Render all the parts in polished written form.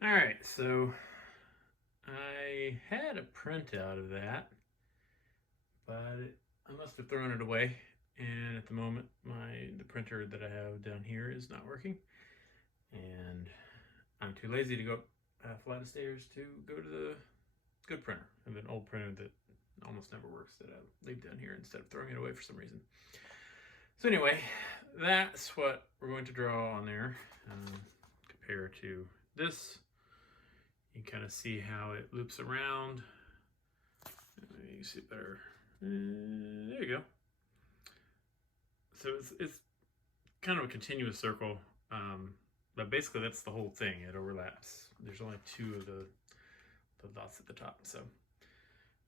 All right, so I had a printout of that, but I must have thrown it away. And at the moment, the printer that I have down here is not working, and I'm too lazy to go up a flight of stairs to go to the good printer. I have an old printer that almost never works that I leave down here instead of throwing it away for some reason. So anyway, that's what we're going to draw on there. Compare to this. You can kind of see how it loops around. You can see it better. There you go. So it's kind of a continuous circle, but basically that's the whole thing. It overlaps. There's only two of the dots at the top. So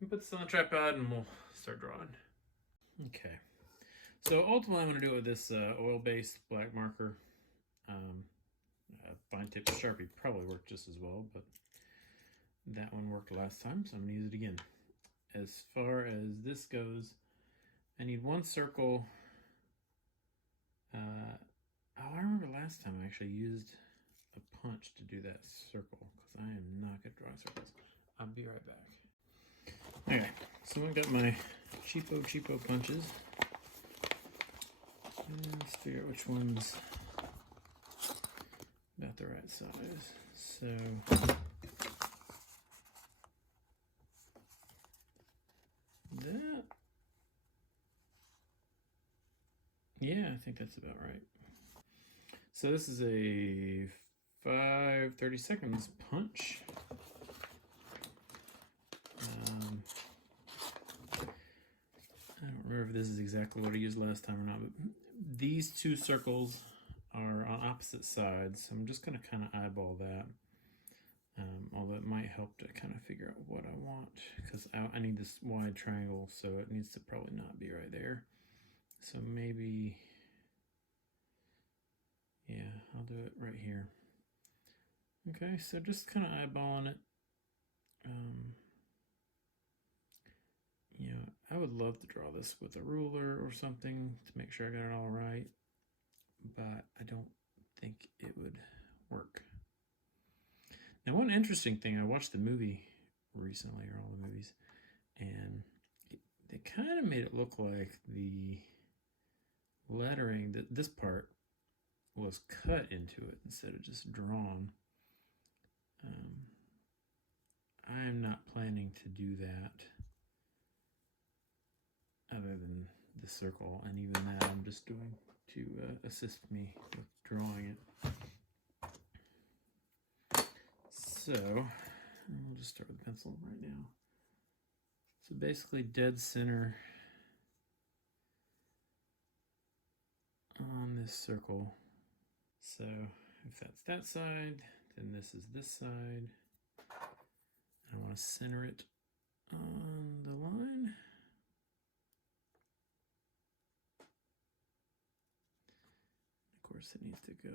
we put this on the tripod and we'll start drawing. Okay. So ultimately, I'm going to do it with this oil-based black marker. Fine tip Sharpie probably worked just as well, but that one worked last time, so I'm going to use it again. As far as this goes, I need one circle. I remember last time I actually used a punch to do that circle because I am not good at drawing circles. I'll be right back. Okay, so I've got my cheapo punches. And let's figure out which one's about the right size. So that, yeah, I think that's about right. So this is a 30 seconds punch. I don't remember if this is exactly what I used last time or not, but these two circles are on opposite sides. So I'm just going to kind of eyeball that. Although it might help to kind of figure out what I want, because I need this wide triangle, so it needs to probably not be right there. So maybe, yeah, I'll do it right here. Okay, so just kind of eyeballing it. You know, I would love to draw this with a ruler or something to make sure I got it all right, but I don't think it would work. Now, one interesting thing, I watched the movie recently, or all the movies, and they kind of made it look like the lettering, that this part was cut into it instead of just drawn. I am not planning to do that other than the circle, and even that I'm just doing to assist me with drawing it. So we'll just start with pencil right now. So basically dead center on this circle. So if that's that side, then this is this side. I want to center it on the line. Of course, it needs to go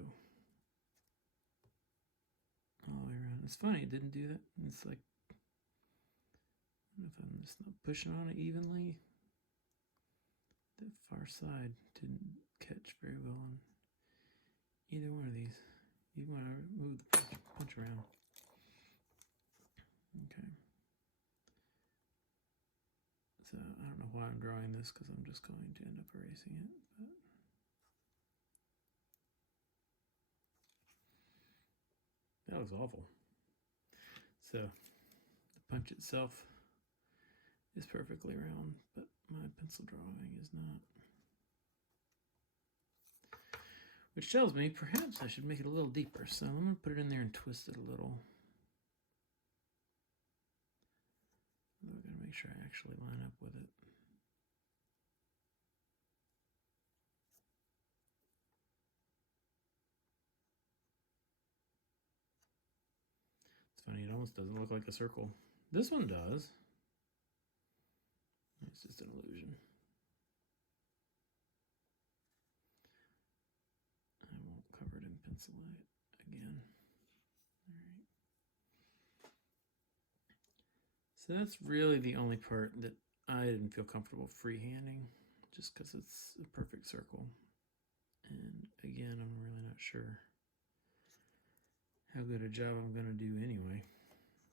all the way around. It's funny, it didn't do that. It's like, I don't know if I'm just not pushing on it evenly. The far side didn't catch very well on either one of these. You want to move the punch around. Okay. So I don't know why I'm drawing this, because I'm just going to end up erasing it. But that was awful. So the punch itself is perfectly round, but my pencil drawing is not. Which tells me perhaps I should make it a little deeper. So I'm going to put it in there and twist it a little. I'm going to make sure I actually line up with it. It's funny, it almost doesn't look like a circle. This one does. It's just an illusion. I won't cover it in pencil again. All right. So that's really the only part that I didn't feel comfortable freehanding, just because it's a perfect circle. And again, I'm really not sure how good a job I'm going to do anyway.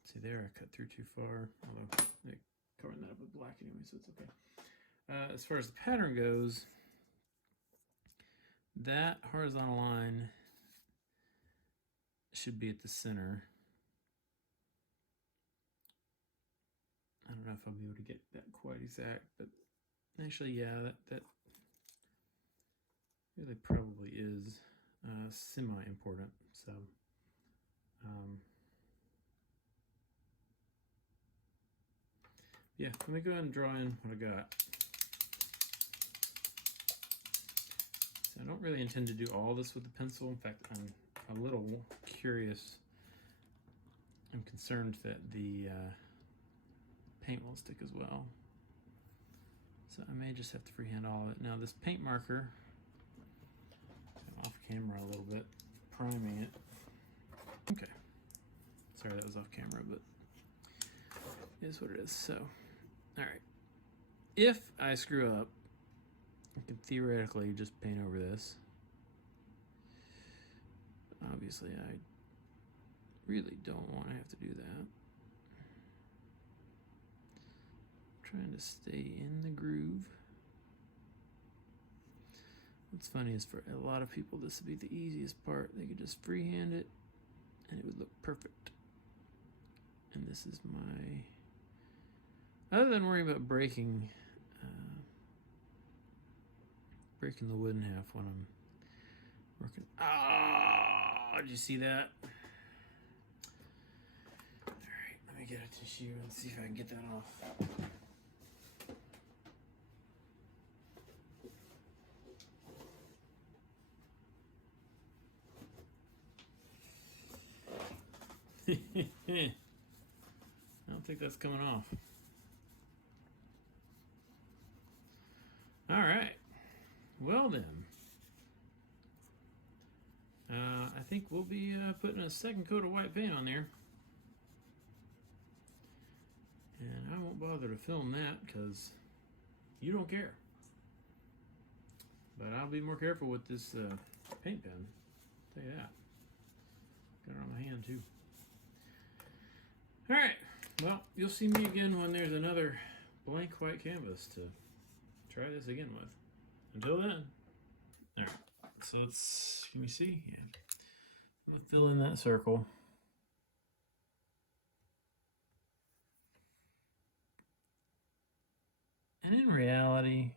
See there, I cut through too far, although they're covering that up with black anyway, so it's okay. As far as the pattern goes, that horizontal line should be at the center. I don't know if I'll be able to get that quite exact, but actually, yeah, that really probably is semi-important. So, yeah, let me go ahead and draw in what I got. So I don't really intend to do all this with the pencil. In fact, I'm a little curious. I'm concerned that the paint won't stick as well. So I may just have to freehand all of it. Now this paint marker, I'm off camera a little bit, priming it. Okay, sorry that was off camera, but it is what it is. So, all right, if I screw up, I can theoretically just paint over this. Obviously, I really don't want to have to do that. Trying to stay in the groove. What's funny is for a lot of people, this would be the easiest part. They could just freehand it and it would look perfect. And this is my, other than worrying about breaking the wood in half when I'm working. Oh, did you see that? All right, let me get a tissue and see if I can get that off. I don't think that's coming off. All right. Well then, I think we'll be putting a second coat of white paint on there. And I won't bother to film that because you don't care. But I'll be more careful with this paint pen. I'll tell you that. Got it on my hand too. All right. Well, you'll see me again when there's another blank white canvas to try this again with. Until then. All right. So let's, can we see? Yeah. I'm gonna fill in that circle. And in reality,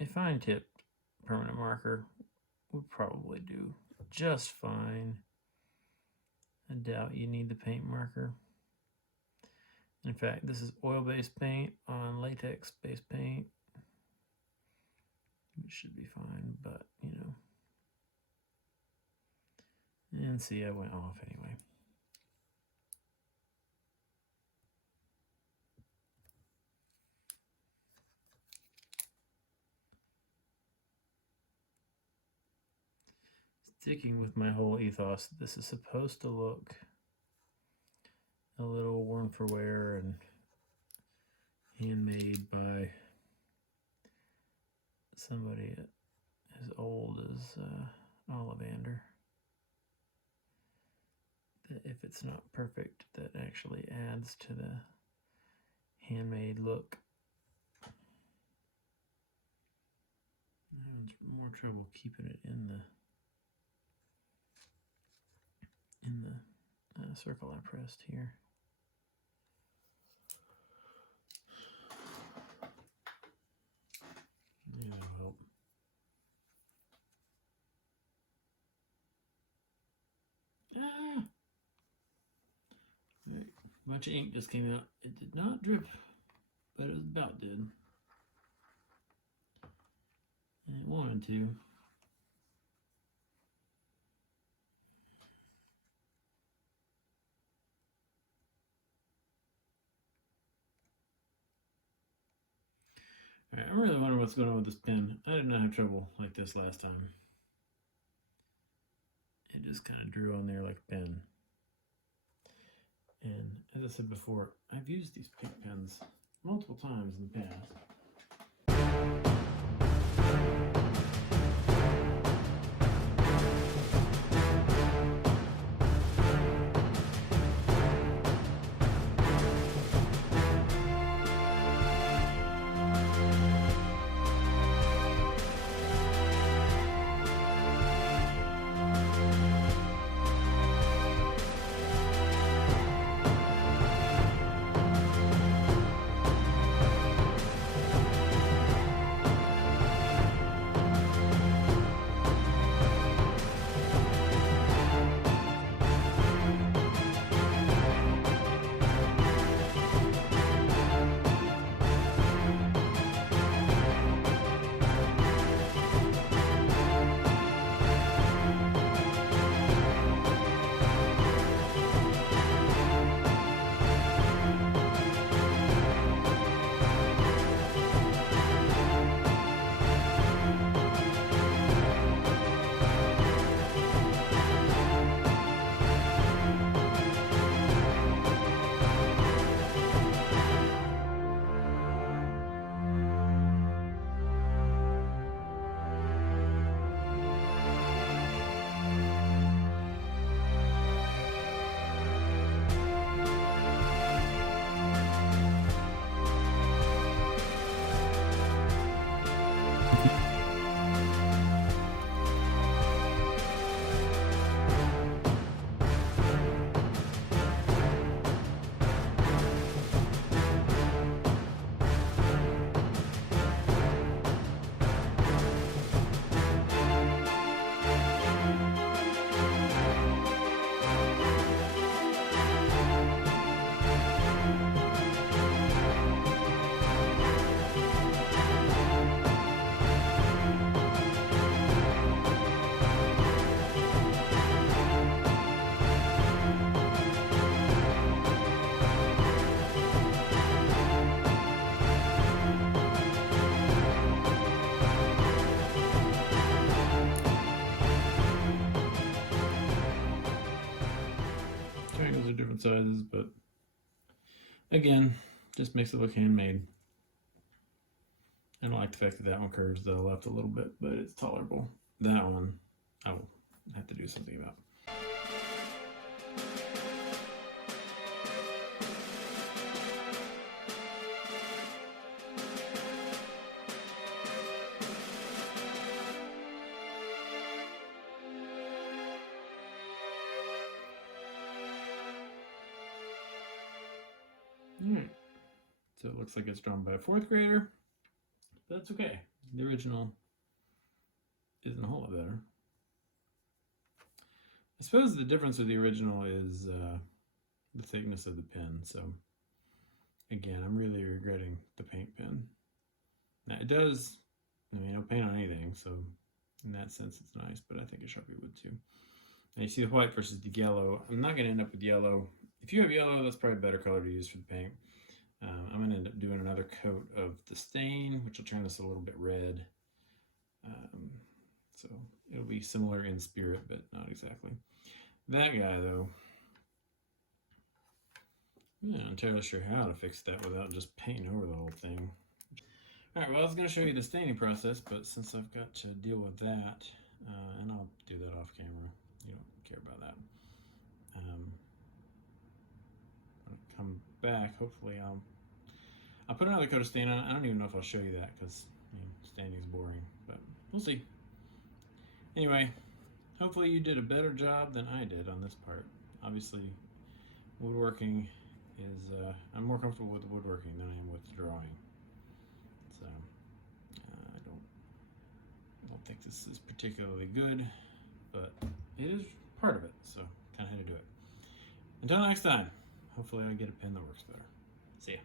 a fine tipped permanent marker would probably do just fine. I doubt you need the paint marker. In fact, this is oil-based paint on latex-based paint. It should be fine, but you know. And see, I went off anyway. Sticking with my whole ethos, this is supposed to look a little worn for wear and handmade by somebody as old as Ollivander. That if it's not perfect, that actually adds to the handmade look. I'm having more trouble keeping it in the circle I pressed here. Maybe that'll help. Ah! Right. A bunch of ink just came out. It did not drip, but it about did. And it wanted to. Alright, I'm really wondering what's going on with this pen. I did not have trouble like this last time. It just kind of drew on there like a pen. And as I said before, I've used these pink pens multiple times in the past. triangles are different sizes, but again, just makes it look handmade. I don't like the fact that that one curves to the left a little bit, but it's tolerable. That one, I will have to do something about. Alright, so it looks like it's drawn by a 4th grader. That's okay. The original isn't a whole lot better. I suppose the difference with the original is the thickness of the pen. So again, I'm really regretting the paint pen. Now it does, I mean, it'll paint on anything, so in that sense it's nice, but I think a Sharpie would too. Now you see the white versus the yellow. I'm not going to end up with yellow. If you have yellow, that's probably a better color to use for the paint. I'm going to end up doing another coat of the stain, which will turn this a little bit red. So it'll be similar in spirit, but not exactly. That guy, though, I'm not entirely sure how to fix that without just painting over the whole thing. Alright, well I was going to show you the staining process, but since I've got to deal with that, and I'll do that off camera, you don't care about that. When I come back, hopefully I'll put another coat of stain on it. I don't even know if I'll show you that because staining is boring, but we'll see. Anyway, hopefully you did a better job than I did on this part. Obviously, woodworking is, I'm more comfortable with the woodworking than I am with the drawing. So, I don't think this is particularly good, but it is part of it, so kind of had to do it. Until next time, hopefully I get a pen that works better. See ya.